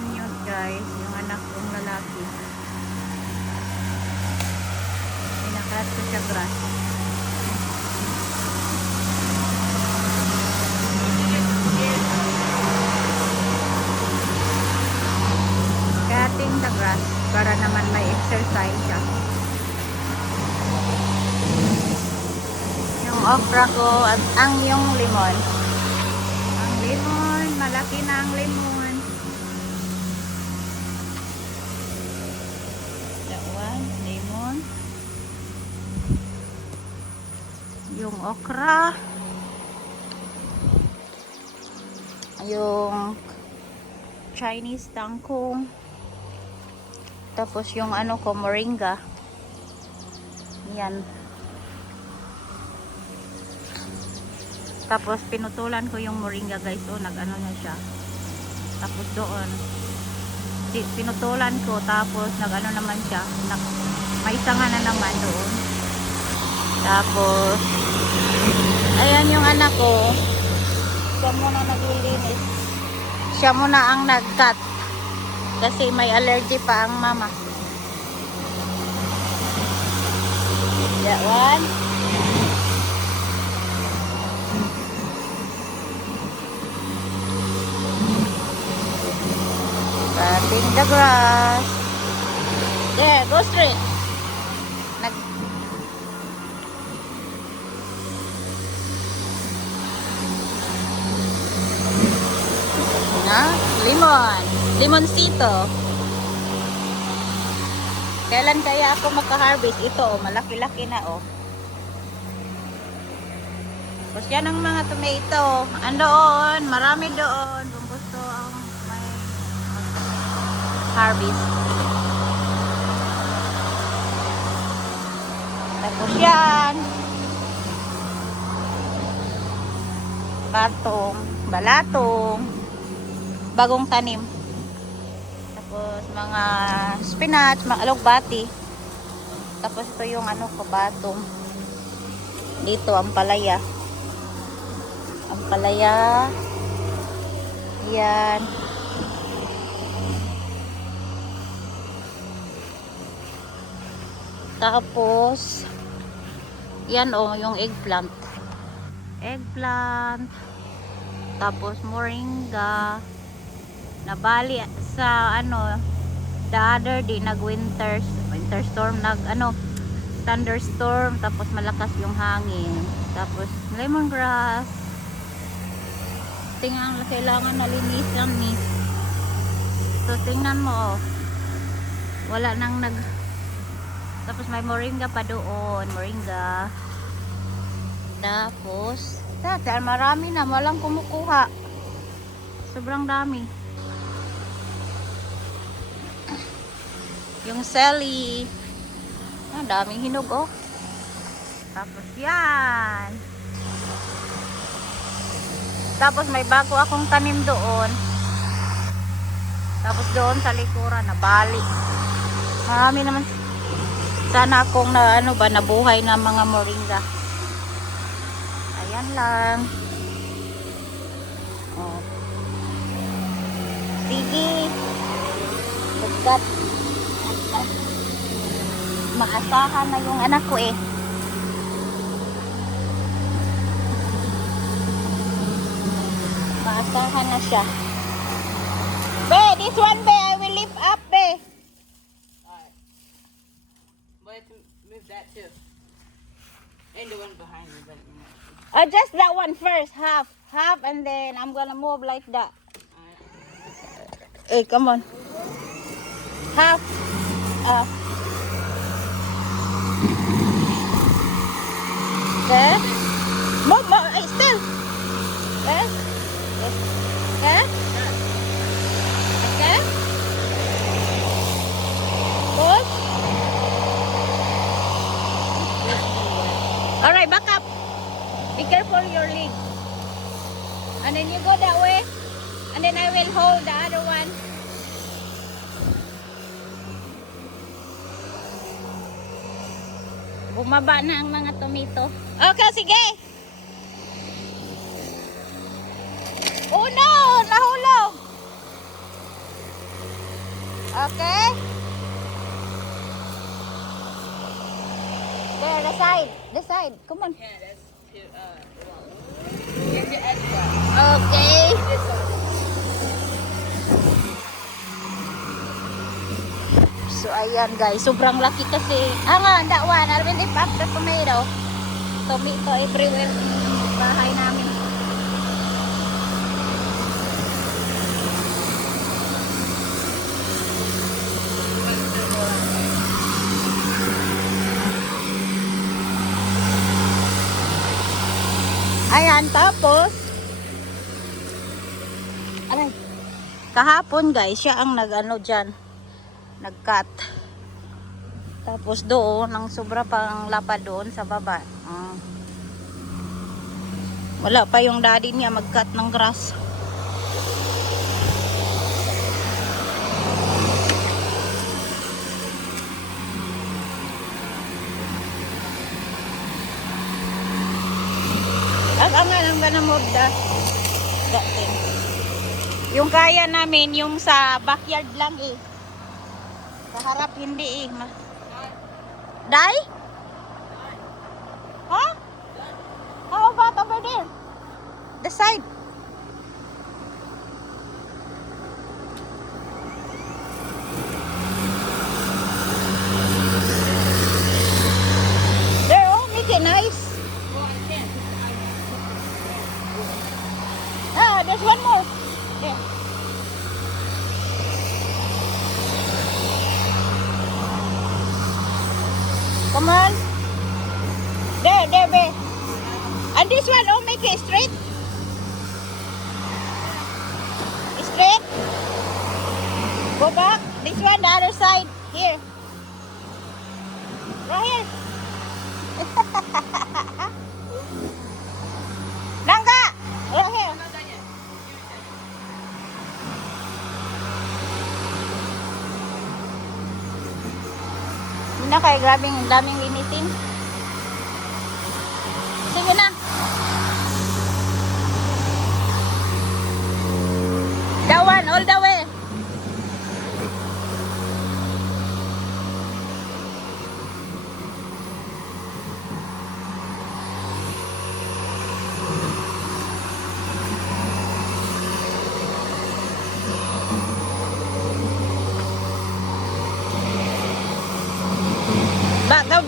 Yan yun guys, yung anak kong lalaki. Pinakalat ko siya grass. Cutting the grass para naman may exercise siya. Yung okra ko at ang yung limon. Ang limon, malaki na ang limon. That one, limon. Yung okra. Yung Chinese tangkong. Tapos yung ano ko, moringa. Yan. Tapos pinutulan ko yung moringa guys. O nag-ano na siya. Tapos doon. Pinutulan ko. Tapos nag-ano naman siya. May sanga na naman doon. Tapos ayan yung anak ko. Siya muna naglilinis. Siya muna ang nag-cut. Kasi may allergy pa ang mama. That one. Cutting the grass. There, go straight. Limon. Limoncito. Kailan kaya ako maka-harvest? Ito, oh, malaki-laki na, oh. Tapos yan ang mga tomato. Andoon, marami doon. Kung gusto ang may harvest. Tapos yan. Batong, balatong. Bagong tanim. Tapos mga spinach, mga alugbati. Tapos ito yung ano, kabatong. Dito ang palaya. Ang palaya. Yan. Tapos yan oh, yung eggplant. Eggplant. Tapos moringa. Nabali sa ano the other day winter storm, thunderstorm, tapos malakas yung hangin, tapos lemongrass. Tingnan, kailangan nalinisan ni. So tingnan mo, oh. Wala nang tapos may moringa pa doon, moringa. Tapos marami na, walang kumukuha, sobrang dami. Yung Sally. Daming hinog, oh. Tapos yan. Tapos may bago akong tanim doon. Tapos doon sa likuran, nabali. Marami naman. Sana akong nabuhay na mga moringa. Ayan lang. Oh. Sige. Pagkat maasahan na yung anak ko eh. Maasahan na siya. Be, this one, be, I will lift up, be. Alright. But move that too. And the one behind me, but Just that one first, half, and then I'm gonna move like that. Hey, come on. Half. Okay. Move, hey, still. Okay. Okay. Okay. Push. All right, back up. Be careful your leg. And then you go that way. And then I will hold the other one. Bumaba na ang mga tomato. Okay, sige. Oh no, nahulog. Okay? There, the side. The side. Come on. Yeah, that's too, get your extra. Okay. This one. So, ayan guys. Sobrang laki kasi. Nga, that one. I'll lift up the tomato. Tomato everywhere. Bahay namin. Ayan, tapos aray, kahapon guys, siya ang nag-ano dyan, nag-cut. Tapos doon, ang sobra pang lapad doon sa baba. Wala pa yung daddy niya mag-cut ng grass. Ang gana murda. Dating. Yung kaya namin, yung sa backyard lang eh. Sa harap hindi eh. Dai? Huh? How about over there? The side. There, oh, make it nice. Ah, there's one more. There. Come on. There, babe. And this one, oh, make it straight. Straight. Go back. This one, the other side. Here. Right here. Nangga. Right here. Hindi na kayo, daming linitin. Sige na. That one, all the way.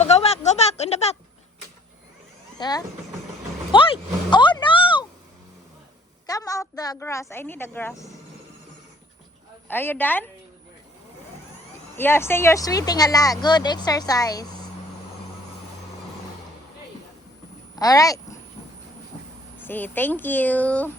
Back, go back, in the back. Yeah. Hoy! Oh no! Come out the grass. I need the grass. Are you done? Yeah, say you're sweating a lot. Good exercise. Alright. See, thank you.